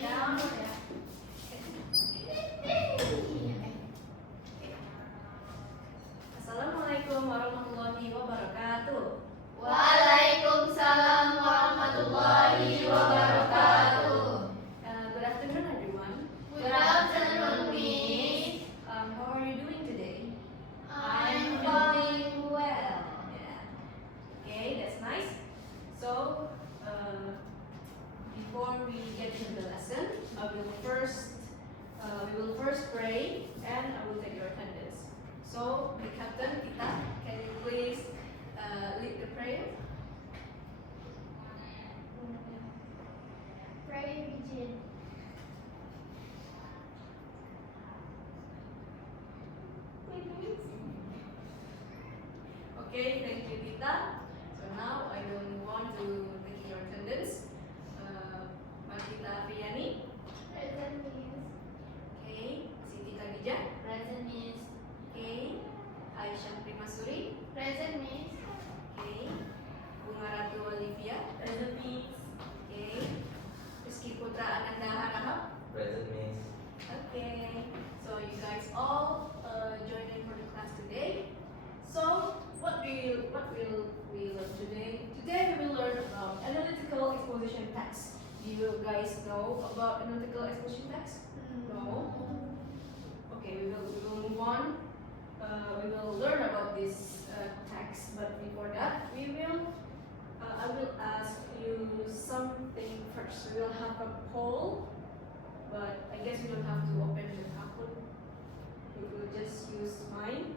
down. Assalamualaikum warahmatullahi wabarakatuh. Waalaikumsalam warahmatullahi wabarakatuh. Good afternoon, everyone. Good afternoon, Miss. How are you doing today? I'm doing well. Yeah. Okay, that's nice. So, before we get into the lesson, we will first pray, and I will take your attendance. So, the captain, Tita, can you please lead the prayer? Pray begin. Okay, thank you, Tita. So now I will move on to taking your attendance. Tita Riani. Present, Miss. Okay, si Tita Gija. Present, Miss. Okay, Aisyah Primasuri. Present, Miss. Okay, Bunga Ratu Olivia. Present, Miss. Okay, Rizky Putra Ananda Harahap. Present, Miss. Okay, so you guys all join in for the class today. So what will we learn today? Today we will learn about analytical exposition text. Do you guys know about analytical exposition text? No. Okay, we will move on. We will learn about this text, but before that, I will ask you something first. We will have a poll, but I guess you don't have to open the account. We will just use mine.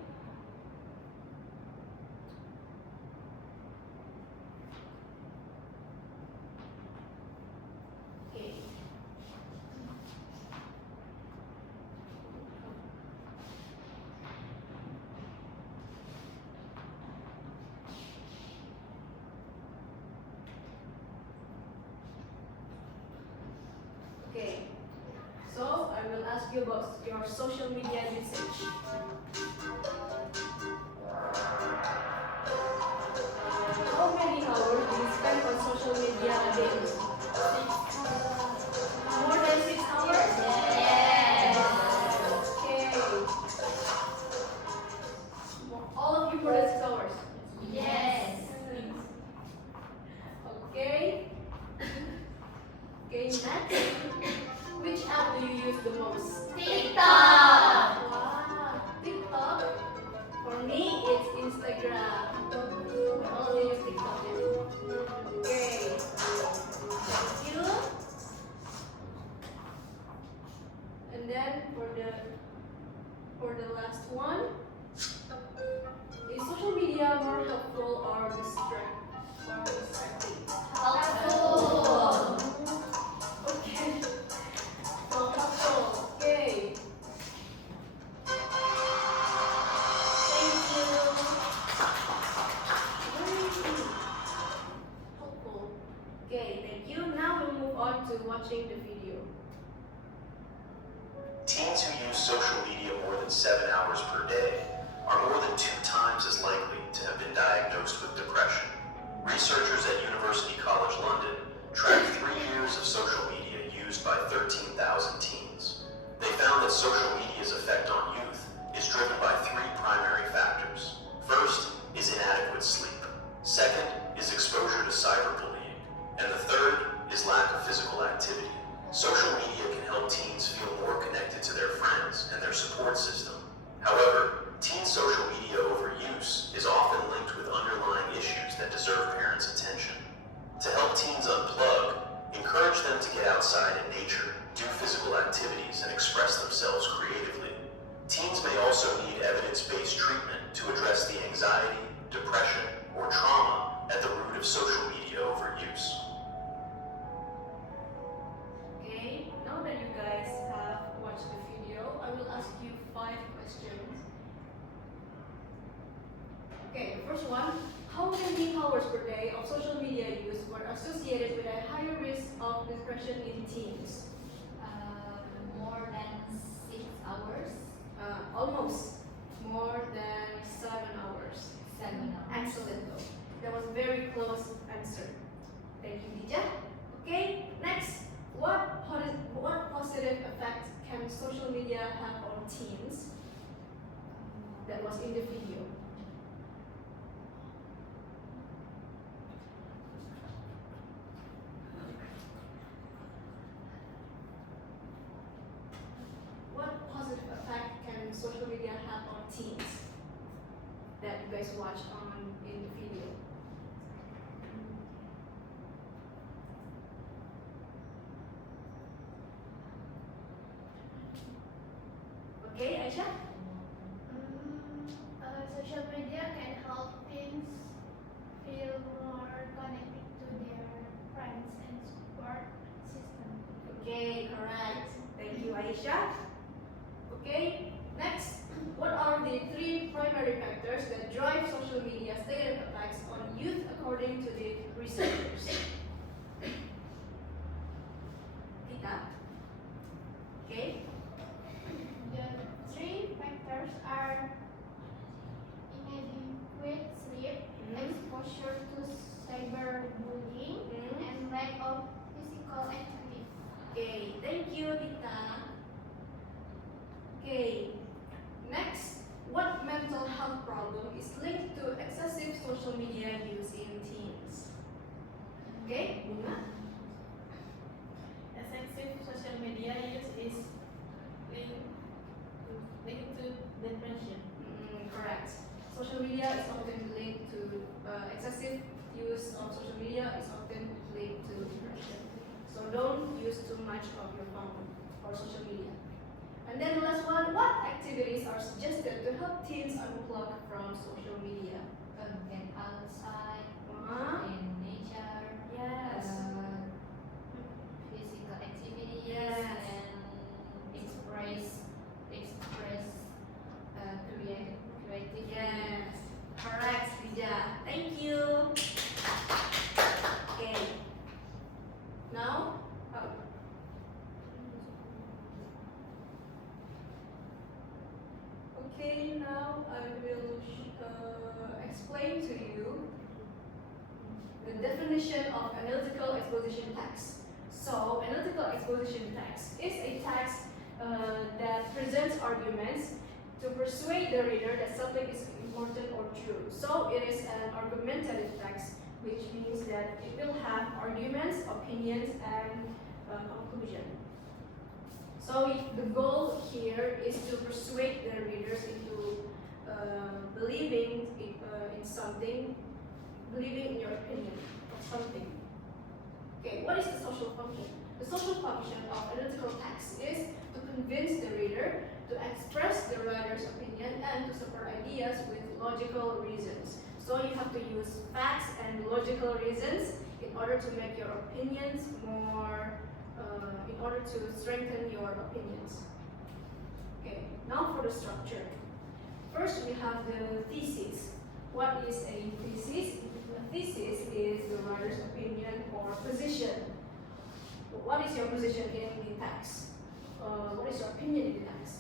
Okay. Okay. So I will ask you about your social media usage. How many hours do you spend on social media a day? More than 6 hours? Yes. Okay. All of you more than 6 hours? Yes. Okay. Okay, next. Which app do you use the most? TikTok. Wow, TikTok. For me, it's Instagram. I only use TikTok. Okay. Thank you. And then for the last one, is social media more helpful or distracting? Helpful. Okay. So helpful. Okay. Thank you. Helpful. Okay, thank you. Now we'll move on to watching the video. Teens who use social media more than 7 hours per day are more than 2 times as likely to have been diagnosed with depression. Researchers at University College London tracked 3 years of social media used by 13,000 teens. They found that social media's effect on youth is driven by 3 primary factors. First is inadequate sleep. Second is exposure to cyberbullying. And the third is lack of physical activity. Social media can help teens feel more connected to their friends and their support system. However, teen social media overuse is often linked with underlying issues that deserve parents' attention. To help teens unplug, encourage them to get outside in nature, do physical activities, and express themselves creatively. Teens may also need evidence-based treatment to address the anxiety, depression, or trauma at the root of social media overuse. Okay, now that you guys have watched the video, I will ask you 5 questions. Okay, the first one, how many hours per day of social media use were associated with a higher risk of depression in teens? More than 6 hours. Almost more than 7 hours. 7 hours. Excellent though. That was a very close answer. Thank you, Dija. Okay, next. What have on teens that was in the video? What positive effect can social media have on teens that you guys watched on in the video? Okay, Aisha? Social media can help teens feel more connected to their friends and support system. Okay, correct. Thank you, Aisha. Okay, next, what are the three primary factors that drive social media's negative effects on youth according to the researchers? Tita? Okay, The three factors are inadequate sleep, exposure to cyberbullying, and lack of physical activity. okay, thank you, Tita. Okay, next, what mental health problem is linked to excessive social media use in teens? Okay, Bunga? Excessive social media use is linked to depression. Correct. Social media is often linked to excessive use of social media is often linked to depression. So don't use too much of your phone or social media. And then the last one, what activities are suggested to help teens unplug from social media? Get outside Uh-huh. in nature. Yes. Physical activities Yes. and express creativity. Yes. Correct, Dija. Thank you. Okay. Now, okay, now I will explain to you the definition of analytical exposition text. So, analytical exposition text is a text that presents arguments to persuade the reader that something is important or true. So, it is an argumentative text, which means that it will have arguments, opinions, and conclusion. So, the goal here is to persuade the readers into believing in something, believing in your opinion of something. Okay, what is the social function? The social function of analytical text is to convince the reader, to express the writer's opinion, and to support ideas with logical reasons. So you have to use facts and logical reasons in order to make your opinions more, in order to strengthen your opinions. Okay, now for the structure. First, we have the thesis. What is a thesis? A thesis is the writer's opinion or position. What is your position in the text? What is your opinion in the text?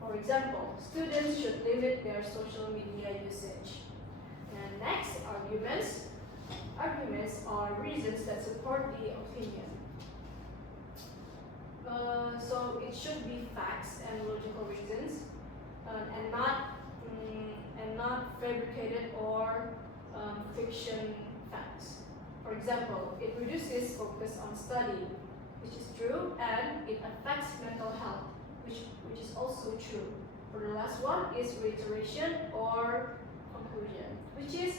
For example, students should limit their social media usage. And next, arguments. Arguments are reasons that support the opinion. So it should be facts and logical reasons, and not fabricated or fiction facts. For example, it reduces focus on study, which is true, and it affects mental health, which is also true. For the last one is reiteration or conclusion, which is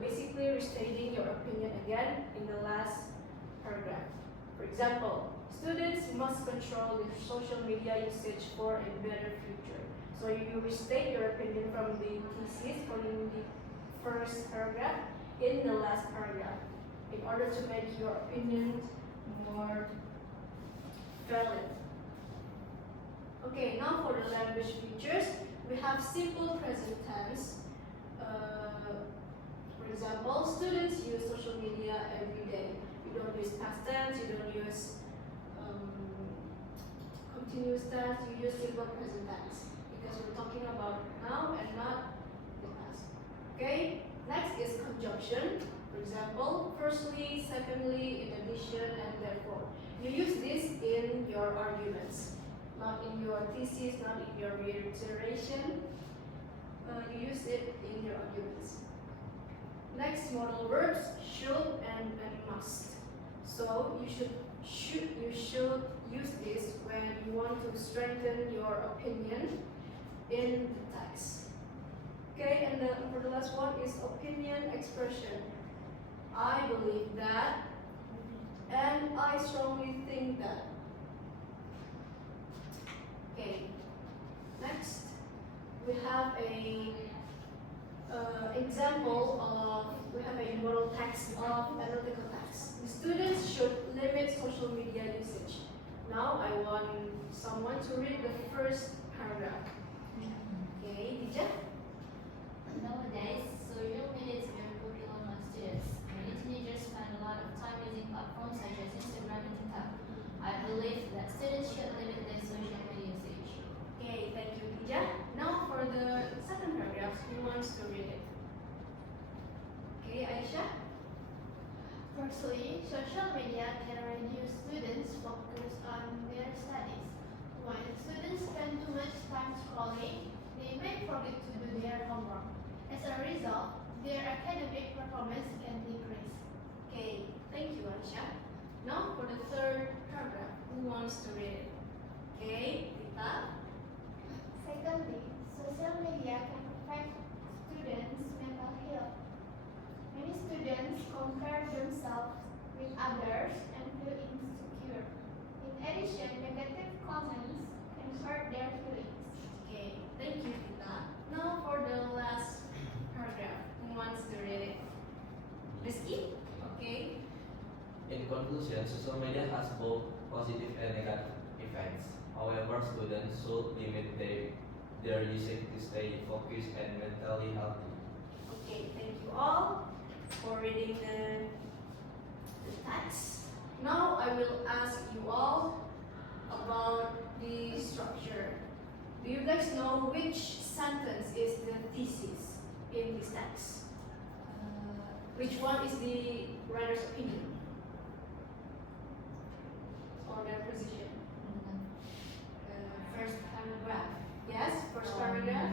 basically restating your opinion again in the last paragraph. For example, students must control their social media usage for a better future. So you restate your opinion from the thesis from the first paragraph in the last paragraph in order to make your opinion more valid. Okay, now for the language features, we have simple present tense. For example, students use social media every day. You don't use past tense, you don't use continuous tense, you use simple present tense because we're talking about now and not the past. Okay, next is conjunction. For example, firstly, secondly, in addition, and therefore. You use this in your arguments. not in your thesis, not in your reiteration. You use it in your arguments. Next, modal verbs should and must. So you should use this when you want to strengthen your opinion in the text. Okay, and for the last one is opinion expression. I believe that, and I strongly think that. Okay, next we have a example of, we have a model text of analytical text. The students should limit social media usage. Now I want someone to read the first paragraph. Okay, Dija? Nowadays, social media is very popular among students. Many teenagers spend a lot of time using platforms such as Instagram and TikTok. I believe that students should limit their social media usage. Okay, thank you, Dija. Now for the second paragraph, who wants to read it? Okay, Aisyah? Firstly, social media can reduce students' focus on their studies. When students spend too much time scrolling, they may forget to do their homework. As a result, their academic performance can decrease. Okay, thank you, Aisyah. Now for the third paragraph, who wants to read it? Okay, Rita? Secondly, social media can affect students' mental health. Many students compare themselves with others and feel insecure. In addition, negative comments can hurt their feelings. Okay, thank you, Rita. Now for the last paragraph, who wants to read it? Rizky? Okay. In conclusion, social media has both positive and negative effects. However, students should limit their usage to stay focused and mentally healthy. Okay, thank you all for reading the text. Now I will ask you all about the structure. Do you guys know which sentence is the thesis in this text? Which one is the writer's opinion? Or their position? First paragraph. Yes, first paragraph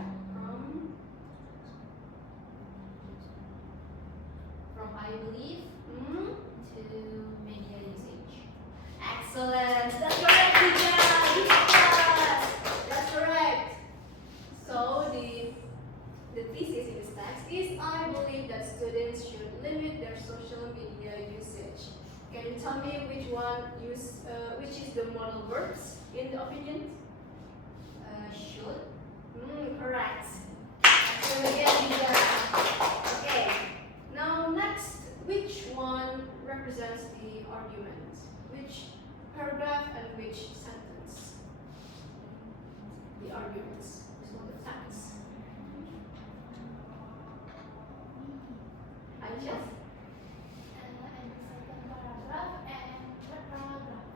From I believe hmm? to media usage. Excellent. That's correct, Dija. Yes, that's correct. So the thesis in this text is I believe that students should limit their social media usage. Can you tell me which is the modal verbs in the opinion? Should. Correct. Excellent again, Dija. Okay. Now next, which one represents the argument? Which paragraph and which sentence? The arguments. Which one the facts? Aisha? And the second paragraph and third paragraph.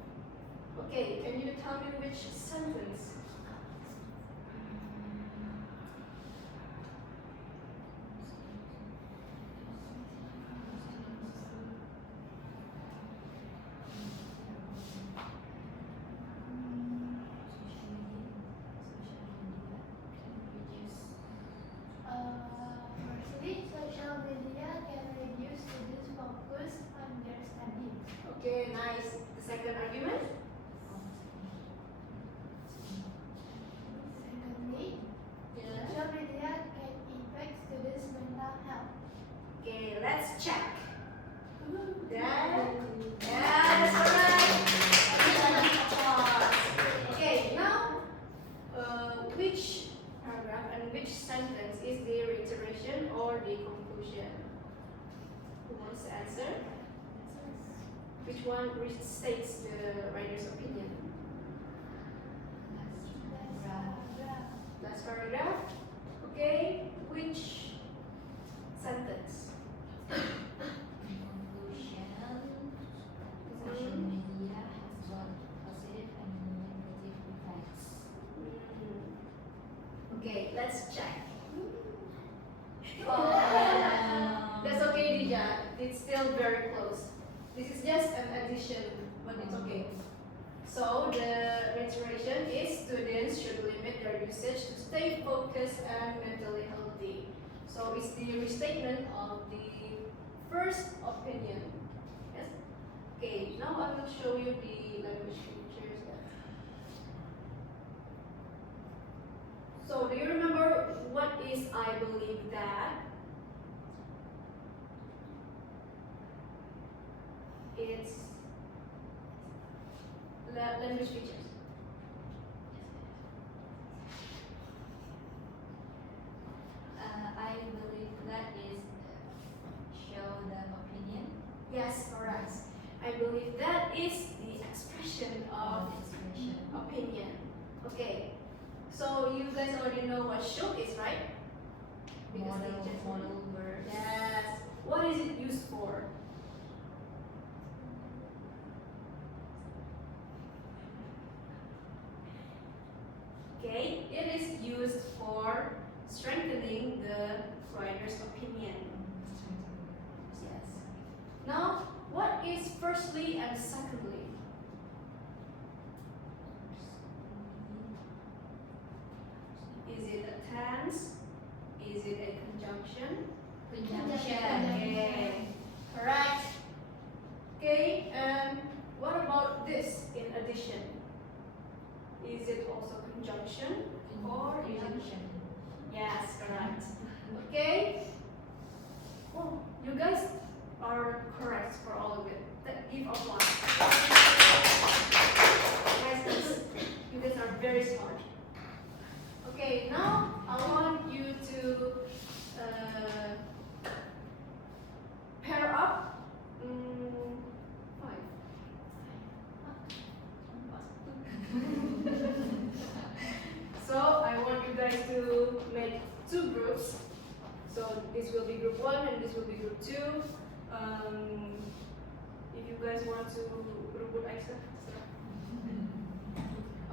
Okay, can you tell me which sentence? Firstly, social media can reduce students' focus on their studies. Okay, nice. The second argument? Secondly, Yeah. social media can affect students' mental health. Okay, let's check. Yeah, that's correct. Excellent. Applause. Okay, now, which paragraph and which sentence is the reiteration or the conclusion? Who wants to answer? Which one states the writer's opinion? Last paragraph. Okay, which sentence? Conclusion. Social media has both positive and negative effects. Okay, let's check. That's okay, Dija. It's still very close. This is just an addition, but it's okay. So the iteration is students should limit their usage to stay focused and mentally healthy. So it's the restatement of the first opinion. Yes? Okay, now I will show you the language features. So do you remember what is I believe that? It's language features. I believe that is show the opinion. Yes, correct. I believe that is the expression of Expression. opinion. Okay, so you guys already know what show is, right? Because they just Model words. Yes. What is it used for? Okay, it is used for strengthening the writer's opinion. Yes. Now, what is firstly and secondly? Is it a tense? Is it a conjunction? Conjunction. Okay, correct. Okay, and what about this in addition? Is it also conjunction or is it? Conjunction. Yes, correct. Okay. Oh, you guys are correct for all of it. Give applause. Guys, you guys are very smart. Okay, now I want you to pair up five. So I want you guys to make two groups. So this will be group 1 and this will be group 2. If you guys want to rebut Aisyah, serah.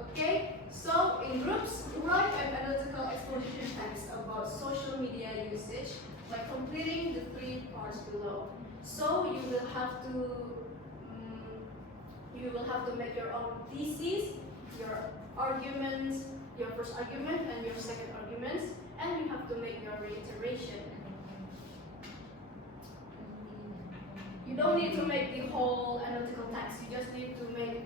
Okay, so in groups, write an analytical exposition text about social media usage by completing the 3 parts below. So you will have to make your own thesis, your arguments, your first argument and your second arguments, and you have to make your reiteration. You don't need to make the whole analytical text. You just need to make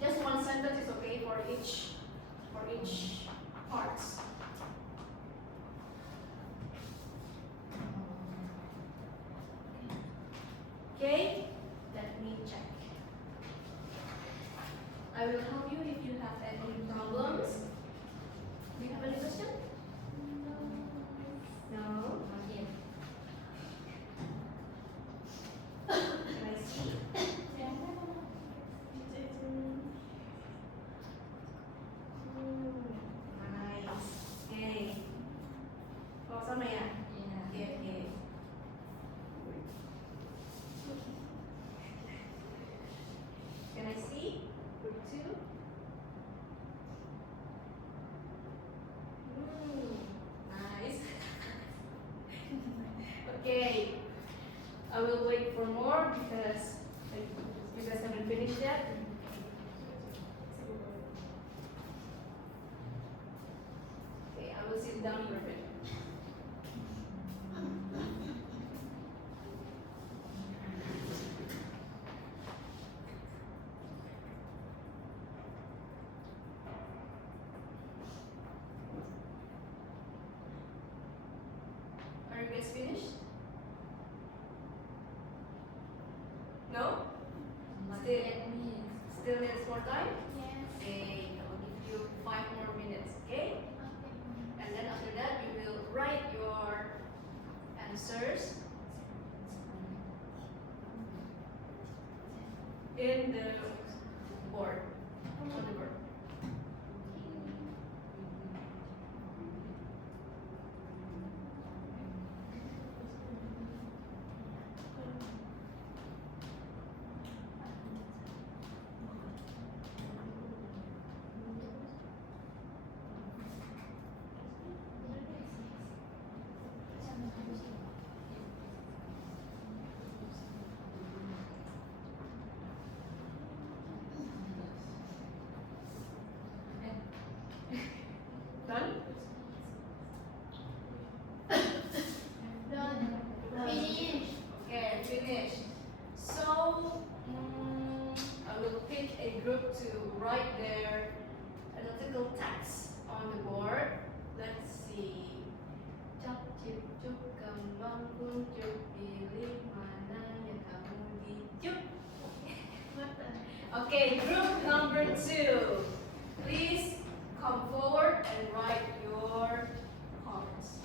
just one sentence is okay for each parts. Okay, let me check. I will help you if you have any problems. Do you have any question? No. Not yet. Can I see? Nice. Okay. Oh, sama ya? Yeah. Okay, okay. Can I see? Group 2. Nice. Okay. I will wait for more because you guys haven't finished yet. Okay, I will sit down for a bit. Are you guys finished? No? Not Still- yet means. Still needs more time? Yes. Okay, I will give you 5 more minutes, okay? And then after that, you will write your answers in the board, on the board. group to write their analytical text on the board. Let's see. Cak cip cuk kembang kuncup pilih mana yang kamu dicup. Okay, group number 2. Please come forward and write your comments.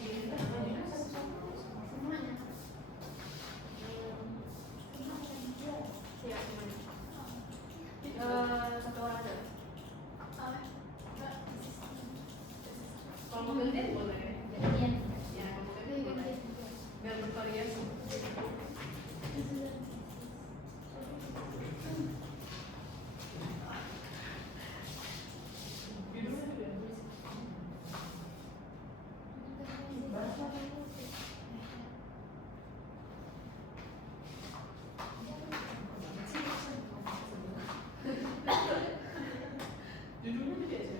Ya, satu orang aja. Kalau mau gantian boleh. Gantian. Ya, kalau mau gantian boleh. Biar bervariasi. Judulnya beda aja.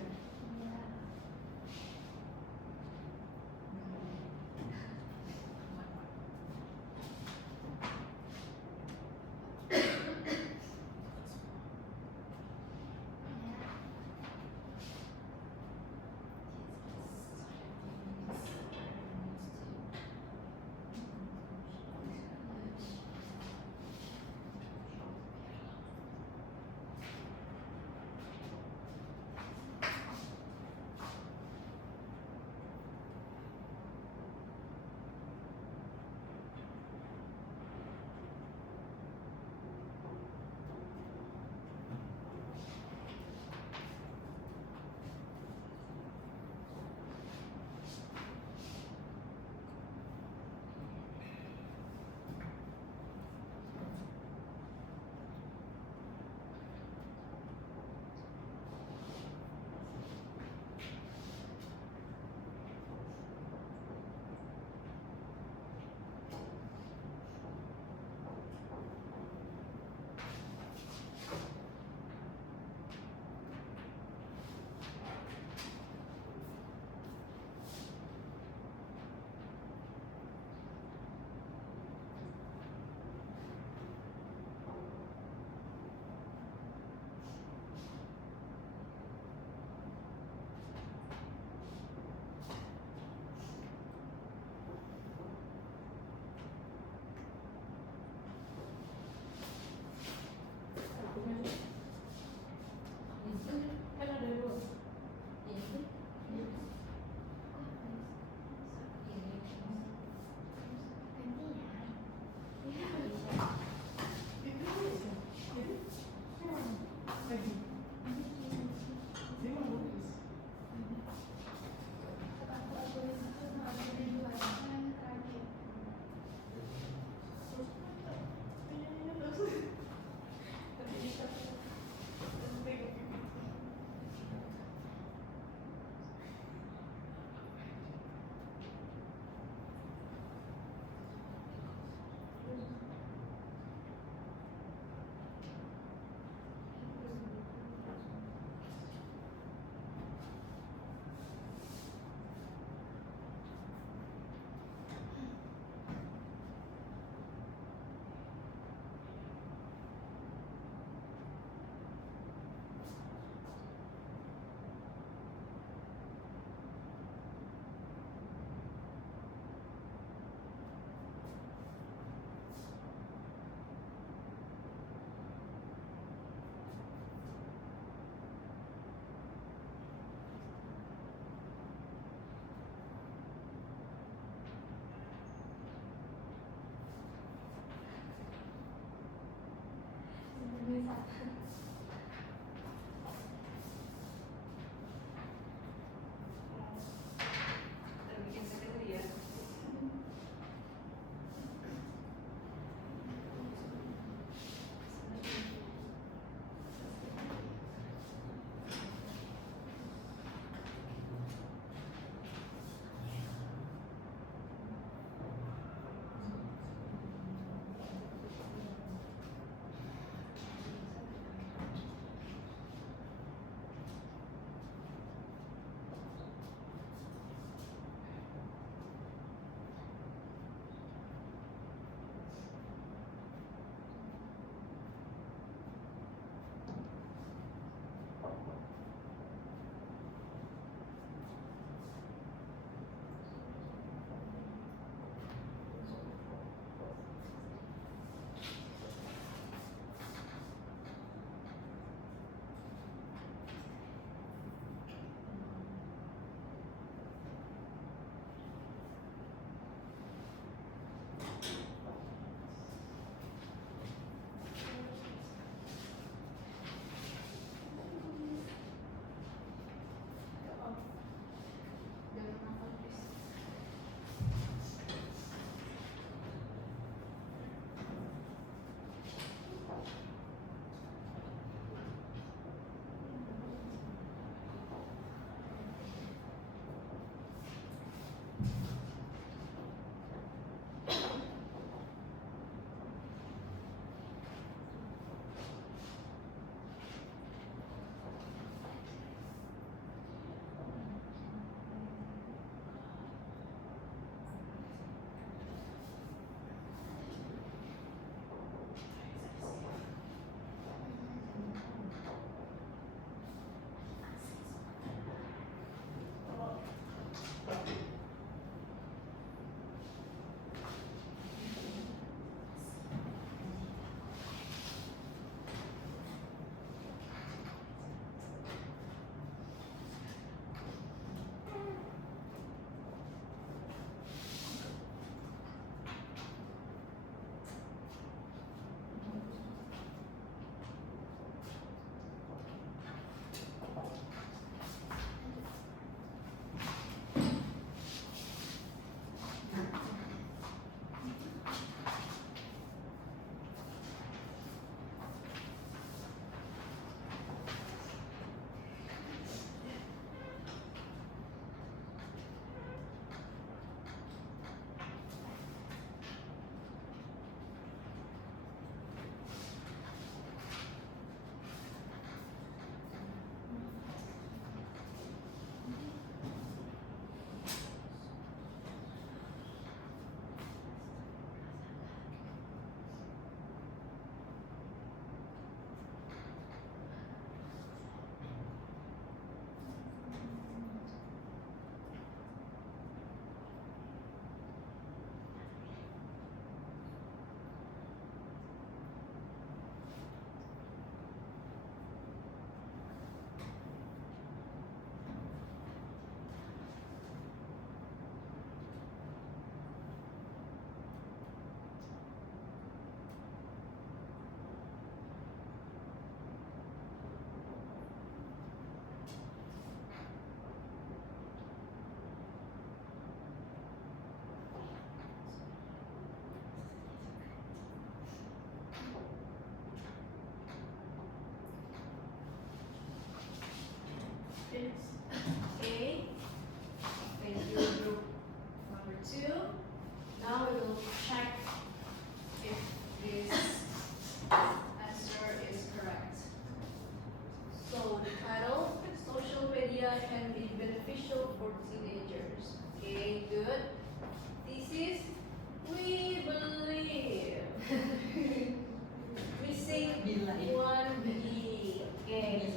1B. Okay.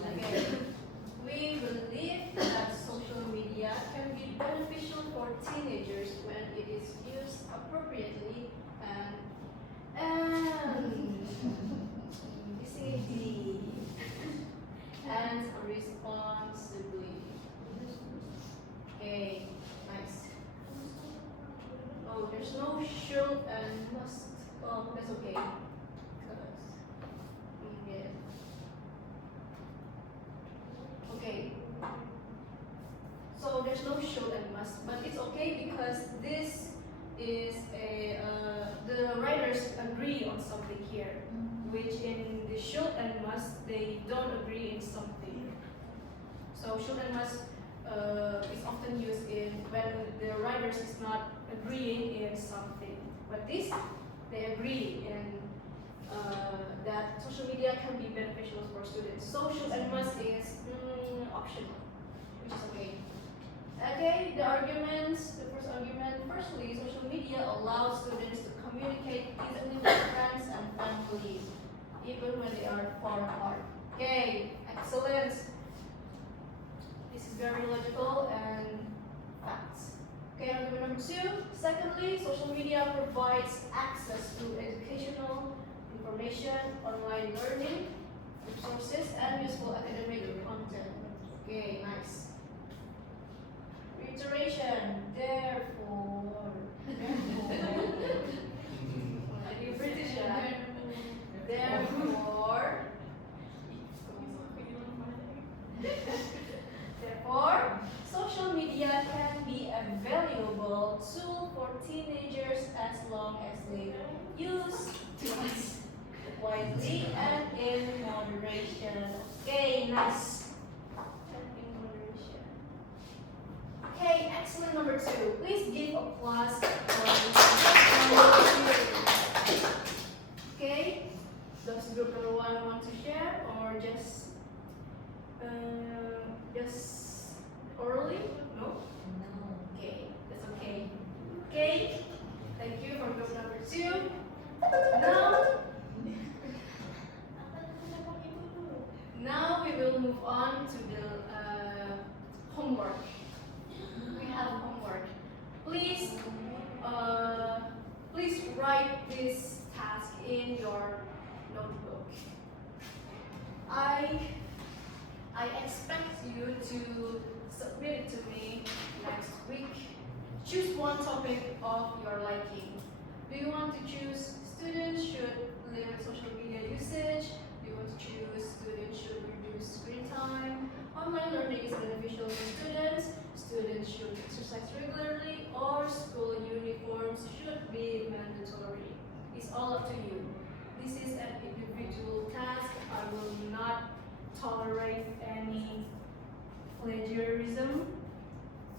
We believe that social media can be beneficial for teenagers when it is used appropriately and easily and responsibly. Okay, nice. Oh, there's no should and must. Oh, that's okay. 'Cause, yeah. Okay. So there's no should and must, but it's okay because this is the writers agree on something here, which in the should and must they don't agree in something. So should and must is often used in when the writers is not agreeing in something, but this they agree in that social media can be beneficial for students. So should and must is optional, which is okay. Okay, the arguments, the first argument, firstly, social media allows students to communicate easily with friends and family, even when they are far apart. Okay, excellent. This is very logical and facts. Okay, argument number 2. Secondly, social media provides access to educational information, online learning, resources, and useful academic content. Okay, nice. Reiteration, therefore. Are you British, yeah? Therefore. Therefore, social media can be a valuable tool for teenagers as long as they use it wisely and in moderation. Okay, nice. And in moderation. Okay, excellent number 2. Please give applause for number 2. Okay, does group number 1 want to share or just orally? No? Okay, that's okay. Okay, thank you for group number 2. Now we will move on to the homework. We have homework. Please write this task in your notebook. I expect you to submit it to me next week. Choose one topic of your liking. Do you want to choose students should limit social media usage? Do you want to choose students should reduce screen time? Online learning is beneficial for students. Students should exercise regularly, or school uniforms should be mandatory. It's all up to you. This is an individual task. I will not tolerate any plagiarism.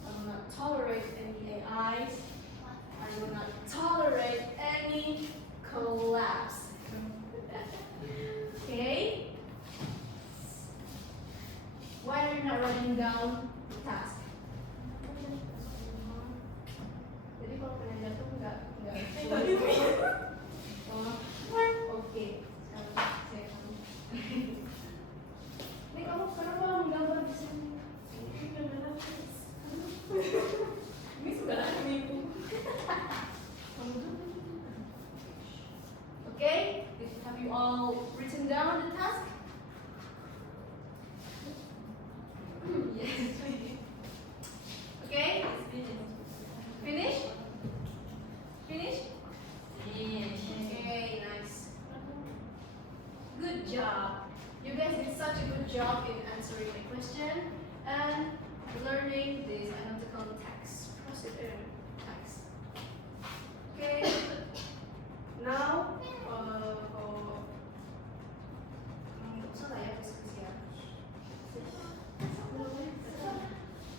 I will not tolerate any AIs. I will not tolerate any collapse. Okay? Why are you not writing down the task? Jadi kalau kena jatuh enggak. Oh, oke. Ini kamu kenapa menggambar di sini? Ini sembarangan ibu. Okay, have you all written down the task? Yes. Okay, finish? Finish? Okay, nice. Good job. You guys did such a good job in answering the question and learning this analytical text, procedure text. Okay. Now,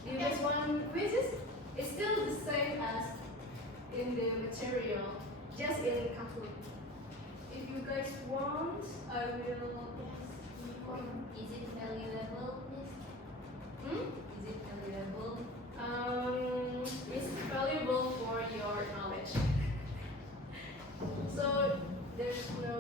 do you guys want quizzes? It's still the same as in the material, just in Kahoot. If you guys want, I will. Is it valuable, miss? Is it valuable? It's valuable for your knowledge. So there's no.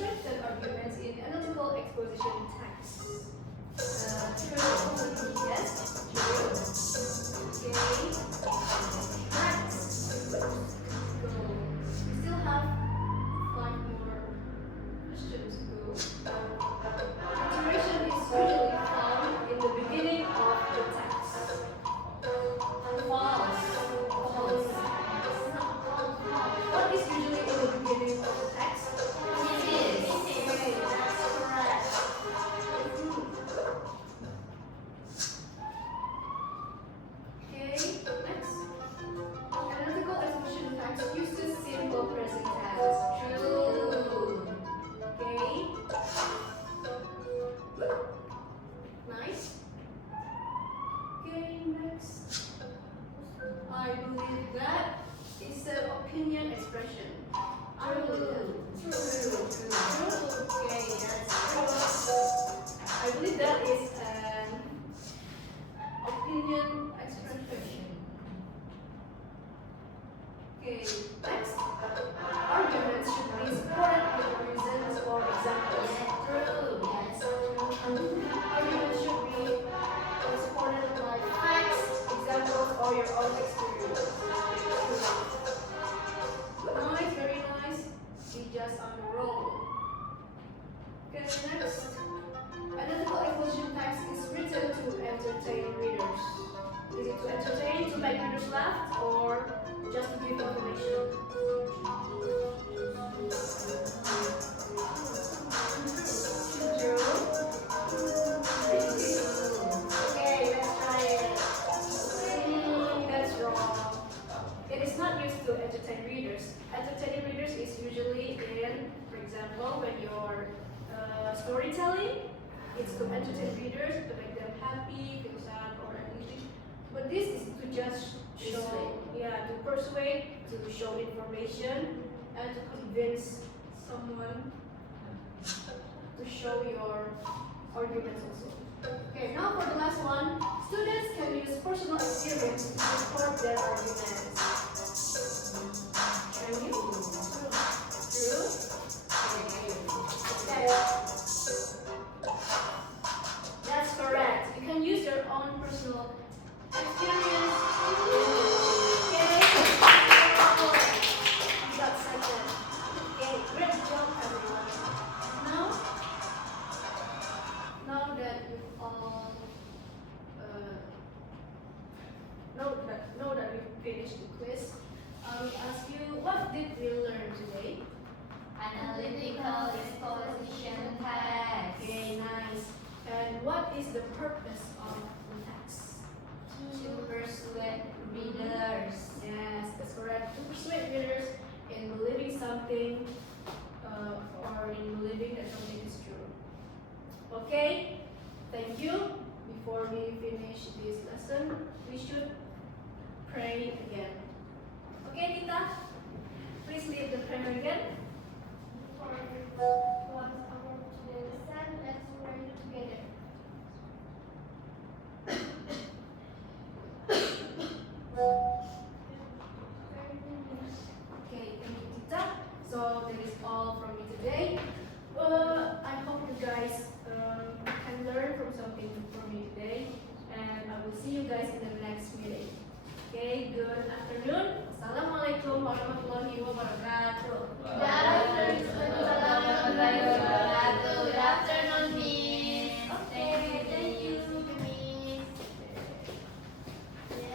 strengthen arguments in analytical exposition texts. True. Yes. True. Okay. Next. Go. We still have 5 more questions to go. Punctuation is usually found in the beginning of the text. False. False. What is usually in the beginning of the text? It is. Okay, that's correct. Okay, next. Analytical expression text uses simple present tense. True. Okay. Nice. Okay, next. I believe that is an opinion expression. True. Okay, that's true. I believe that is an opinion expression. Okay, next. Arguments should be supported with reasons or examples. True. Yes. Arguments should be supported by facts, examples, or your own experience. Nice, very nice. Be just on the roll. Okay, next. Analytical exposition text is written to entertain readers. Is it to entertain, to make readers laugh, or just to give information? True. Okay, let's try it. That's wrong. It is not used to entertain readers. Entertaining readers is usually in, for example, when you're storytelling, it's to entertain readers, to make them happy, feel sad, or anything. But this is to just show, to persuade, to show information, and to convince someone, to show your arguments also. Okay, now for the last one, students can use personal experience to support their arguments. Can you? True? Okay. That's correct. You can use your own personal experience. Okay. You got second. Okay, great job everyone. Now that you all know that we finished the quiz, I will ask you, what did we learn today? Analytical exposition text. Okay, nice. And what is the purpose of the text? To persuade readers. Yes, that's correct. To persuade readers in believing something or in believing that something is true. Okay, thank you. Before we finish this lesson, we should pray again. Okay, Tita? Please lead the prayer again. Before we close our today's lesson, let's pray together. Okay, thank you, Tita. So that is all from me today. I hope you guys can learn from something from me today, and I will see you guys in the next meeting. Okay, good afternoon. Assalamualaikum warahmatullahi wabarakatuh.